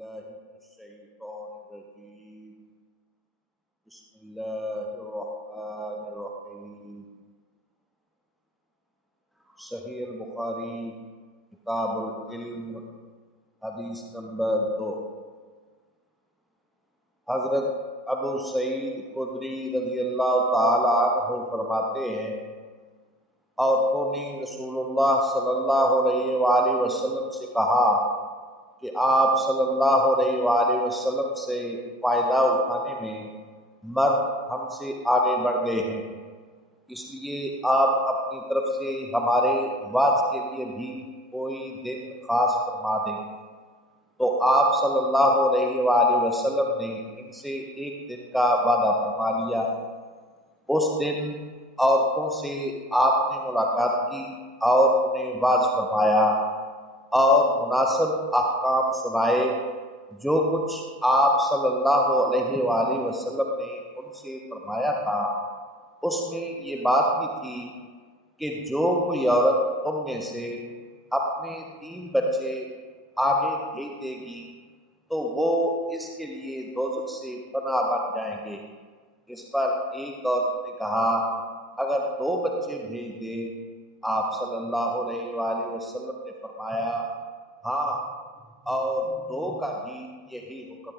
بالله من الشيطان الرجيم بسم الله الرحمن الرحيم صحیح البخاری کتاب العلم حدیث نمبر 2۔ حضرت ابو سعید خدری رضی اللہ تعالی عنہ فرماتے ہیں، عورتوں نے رسول اللہ صلی اللہ علیہ وآلہ وسلم سے کہا کہ آپ صلی اللہ علیہ وآلہ وسلم سے فائدہ اٹھانے میں مرد ہم سے آگے بڑھ گئے ہیں، اس لیے آپ اپنی طرف سے ہمارے واعظ کے لیے بھی کوئی دن خاص فرما دیں۔ تو آپ صلی اللہ علیہ وآلہ وسلم نے ان سے ایک دن کا وعدہ فرما لیا۔ اس دن عورتوں سے آپ نے ملاقات کی اور انہیں واعظ فرمایا اور مناسب احکام سنائے۔ جو کچھ آپ صلی اللہ علیہ وآلہ وسلم نے ان سے فرمایا تھا اس میں یہ بات بھی تھی کہ جو کوئی عورت تم میں سے اپنے 3 بچے آگے بھیج دے گی تو وہ اس کے لیے دوزخ سے پناہ بن جائیں گے۔ اس پر ایک عورت نے کہا، اگر 2 بچے بھیج دے؟ آپ صلی اللہ علیہ وآلہ وسلم نے فرمایا، ہاں، اور 2 کا بھی یہی حکم